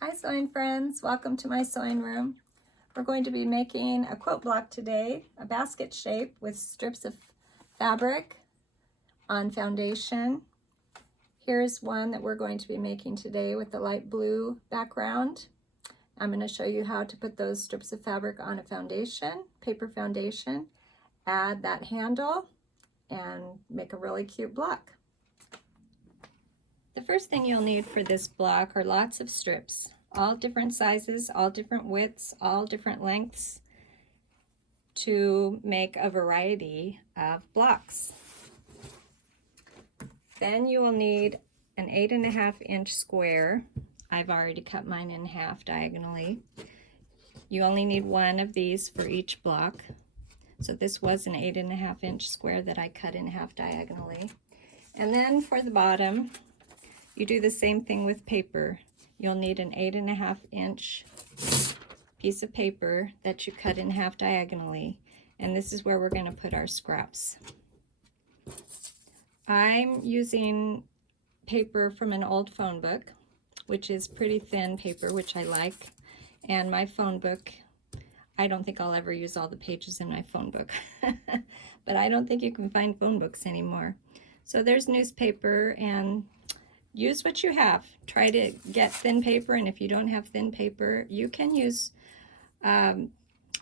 Hi sewing friends, welcome to my sewing room. We're going to be making a quilt block today, a basket shape with strips of fabric on foundation. Here's one that we're going to be making today with the light blue background. I'm going to show you how to put those strips of fabric on a foundation, paper foundation, add that handle, and make a really cute block. The first thing you'll need for this block are lots of strips, all different sizes, all different widths, all different lengths, to make a variety of blocks. Then you will need an 8.5 inch square. I've already cut mine in half diagonally. You only need one of these for each block. So this was an 8.5 inch square that I cut in half diagonally. And then for the bottom, you do the same thing with paper. You'll need an 8.5 inch piece of paper that you cut in half diagonally, and this is where we're going to put our scraps. I'm using paper from an old phone book, which is pretty thin paper, which I like, and my phone book, I don't think I'll ever use all the pages in my phone book, but I don't think you can find phone books anymore. So there's newspaper, and use what you have. Try to get thin paper, and if you don't have thin paper, you can use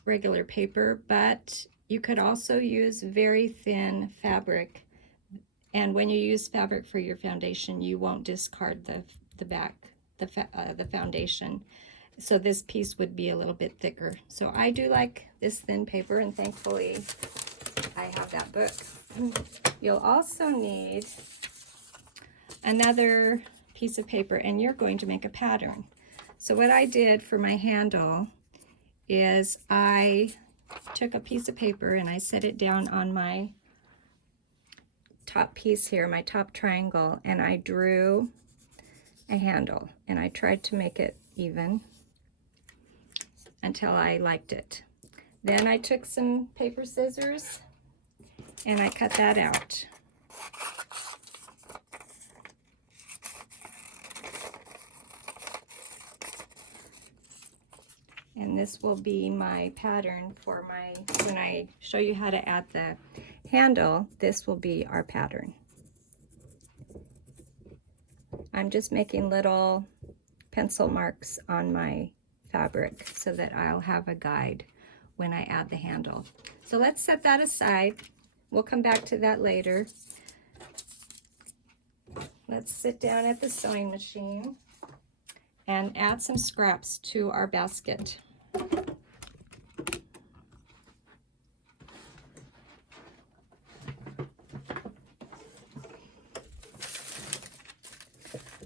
regular paper, but you could also use very thin fabric. And when you use fabric for your foundation, you won't discard the foundation. So this piece would be a little bit thicker. So I do like this thin paper, and thankfully I have that book. You'll also need another piece of paper, and you're going to make a pattern. So what I did for my handle is I took a piece of paper and I set it down on my top piece here, my top triangle, and I drew a handle, and I tried to make it even until I liked it. Then I took some paper scissors and I cut that out. And this will be my pattern for when I show you how to add the handle, this will be our pattern. I'm just making little pencil marks on my fabric so that I'll have a guide when I add the handle. So let's set that aside. We'll come back to that later. Let's sit down at the sewing machine and add some scraps to our basket.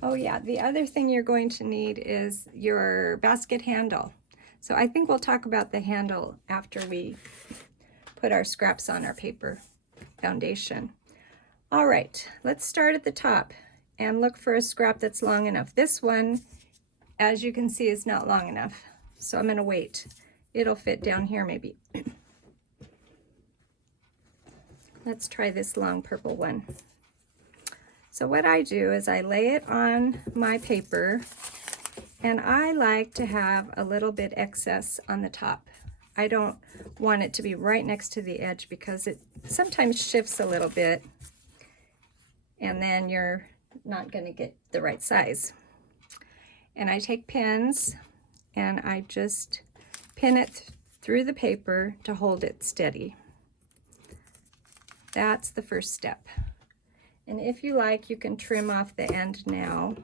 Oh yeah, the other thing you're going to need is your basket handle. So I think we'll talk about the handle after we put our scraps on our paper foundation. All right, let's start at the top and look for a scrap that's long enough. This one, as you can see, is not long enough. So I'm gonna wait. It'll fit down here maybe. Let's try this long purple one. So what I do is I lay it on my paper, and I like to have a little bit excess on the top. I don't want it to be right next to the edge because it sometimes shifts a little bit, and then you're not gonna get the right size. And I take pins and I just pin it through the paper to hold it steady. That's the first step. And if you like, you can trim off the end now.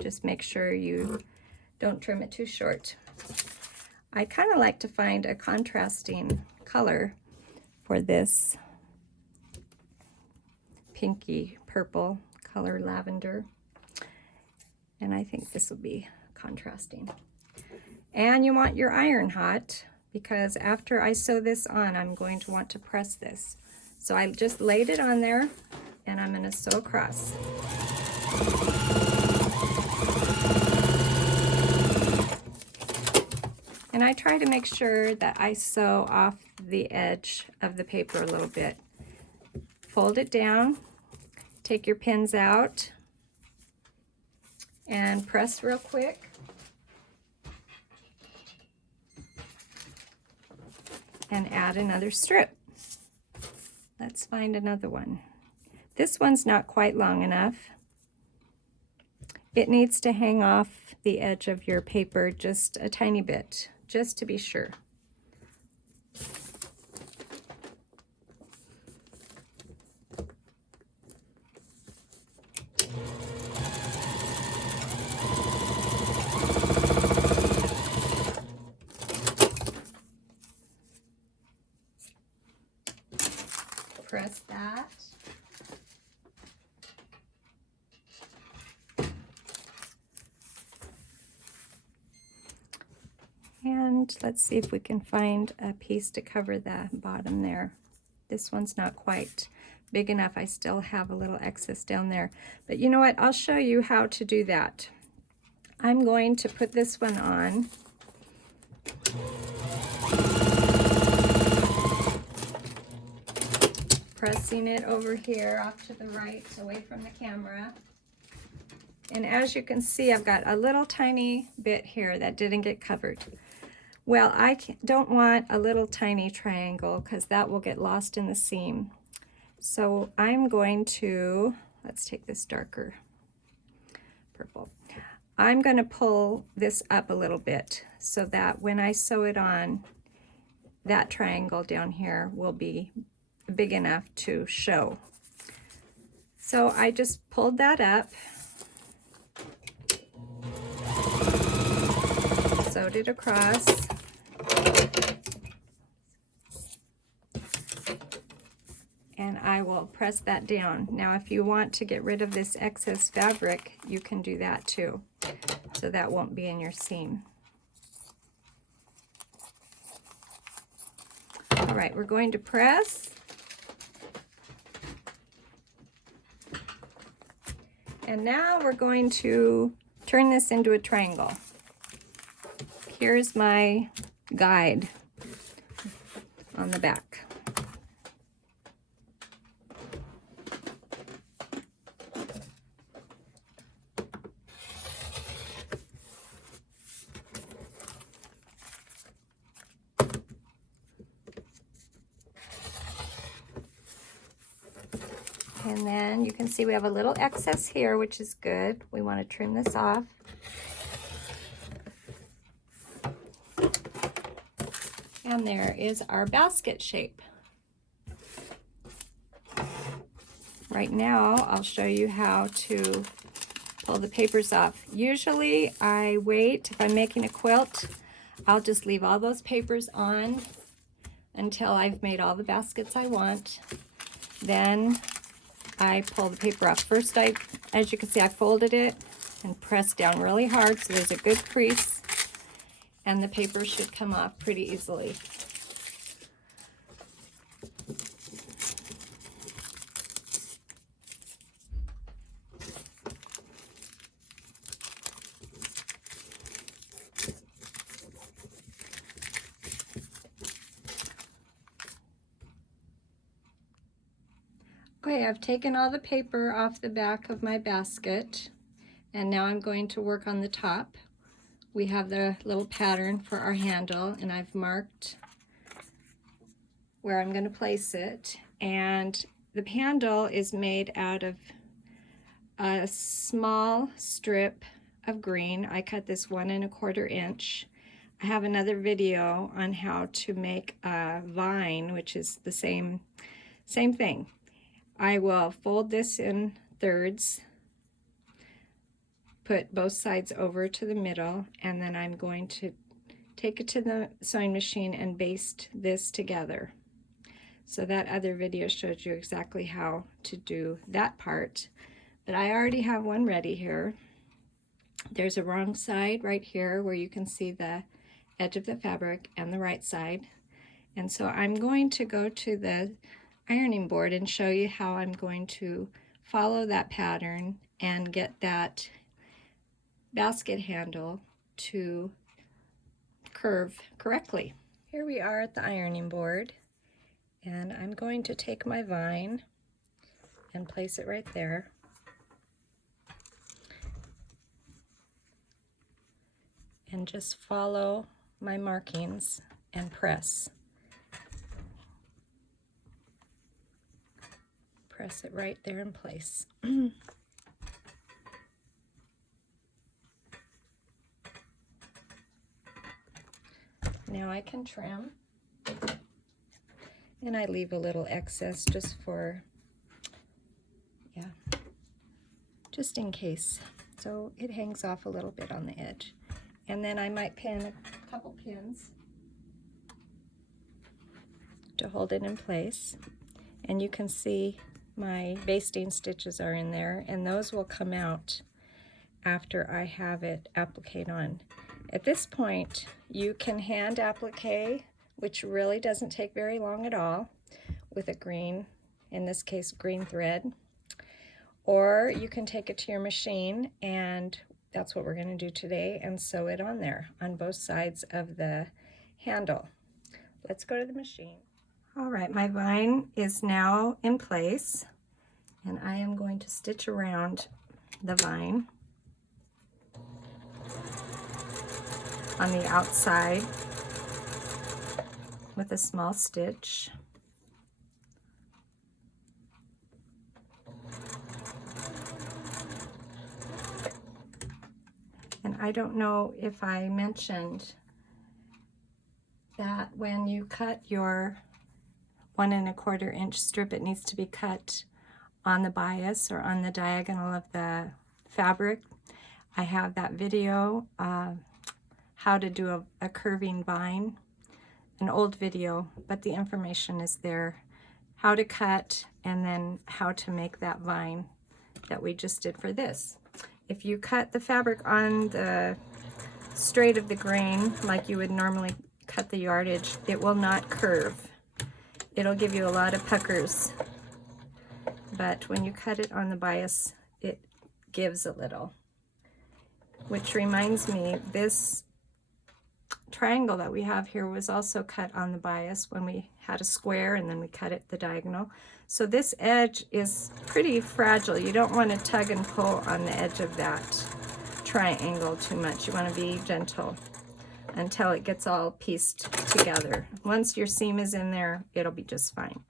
Just make sure you don't trim it too short. I kind of like to find a contrasting color for this pinky purple color, lavender. And I think this will be contrasting. And you want your iron hot, because after I sew this on, I'm going to want to press this. So I just laid it on there, and I'm going to sew across. And I try to make sure that I sew off the edge of the paper a little bit. Fold it down, take your pins out, and press real quick. and add another strip. Let's find another one. This one's not quite long enough. It needs to hang off the edge of your paper just a tiny bit, just to be sure. Press that. And let's see if we can find a piece to cover the bottom there. This one's not quite big enough. I still have a little excess down there. But you know what? I'll show you how to do that. I'm going to put this one on. Pressing it over here off to the right, away from the camera. And as you can see, I've got a little tiny bit here that didn't get covered. Well, I don't want a little tiny triangle because that will get lost in the seam. So I'm going to, let's take this darker purple. I'm going to pull this up a little bit so that when I sew it on, that triangle down here will be big enough to show. So I just pulled that up, sewed it across, and I will press that down. Now if you want to get rid of this excess fabric, you can do that too, so that won't be in your seam. All right, we're going to press. And now we're going to turn this into a triangle. Here's my guide on the back. And then you can see we have a little excess here, which is good. We want to trim this off. And there is our basket shape. Right now, I'll show you how to pull the papers off. Usually, I wait. If I'm making a quilt, I'll just leave all those papers on until I've made all the baskets I want. Then I pull the paper off. First, as you can see, I folded it and pressed down really hard so there's a good crease, and the paper should come off pretty easily. Okay, I've taken all the paper off the back of my basket, and now I'm going to work on the top. We have the little pattern for our handle, and I've marked where I'm going to place it. And the handle is made out of a small strip of green. I cut this 1 1/4 inch. I have another video on how to make a vine, which is the same thing. I will fold this in thirds, put both sides over to the middle, and then I'm going to take it to the sewing machine and baste this together. So that other video showed you exactly how to do that part, but I already have one ready here. There's a wrong side right here where you can see the edge of the fabric, and the right side. And so I'm going to go to the ironing board and show you how I'm going to follow that pattern and get that basket handle to curve correctly. Here we are at the ironing board, and I'm going to take my vine and place it right there. And just follow my markings and press. press it right there in place. Now I can trim, and I leave a little excess just for, yeah, just in case. So it hangs off a little bit on the edge. And then I might pin a couple pins to hold it in place. And you can see my basting stitches are in there, and those will come out after I have it appliqued on. At this point, you can hand applique, which really doesn't take very long at all, with a green, in this case, green thread. Or you can take it to your machine, and that's what we're going to do today, and sew it on there on both sides of the handle. Let's go to the machine. All right, my vine is now in place, and I am going to stitch around the vine on the outside with a small stitch. And I don't know if I mentioned that when you cut your 1 1/4 inch strip, it needs to be cut on the bias or on the diagonal of the fabric. I have that video, how to do a curving vine, an old video, but the information is there. How to cut, and then how to make that vine that we just did for this. If you cut the fabric on the straight of the grain, like you would normally cut the yardage, it will not curve. It'll give you a lot of puckers. But when you cut it on the bias, it gives a little. Which reminds me, this triangle that we have here was also cut on the bias when we had a square, and then we cut it the diagonal. So this edge is pretty fragile. You don't want to tug and pull on the edge of that triangle too much. You want to be gentle until it gets all pieced together. Once your seam is in there, it'll be just fine.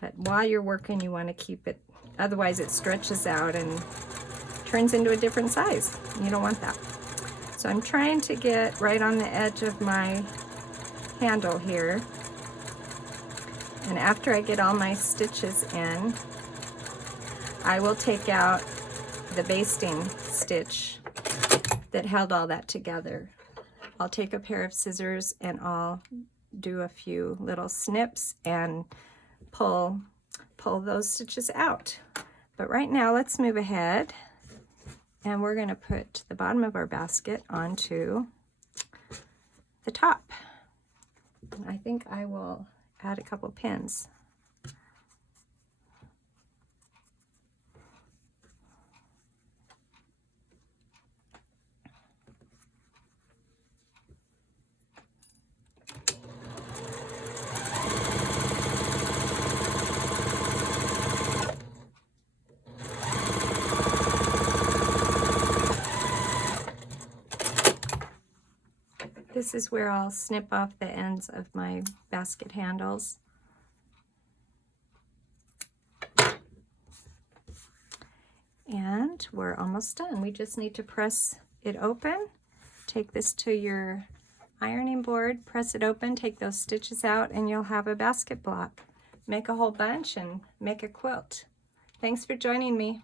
But while you're working, you want to keep it, otherwise it stretches out and turns into a different size. You don't want that. So I'm trying to get right on the edge of my handle here. And after I get all my stitches in, I will take out the basting stitch that held all that together. I'll take a pair of scissors and I'll do a few little snips and pull those stitches out. But right now, let's move ahead, and we're going to put the bottom of our basket onto the top. I think I will add a couple pins. This is where I'll snip off the ends of my basket handles. And we're almost done. We just need to press it open. Take this to your ironing board, press it open, take those stitches out, and you'll have a basket block. Make a whole bunch and make a quilt. Thanks for joining me.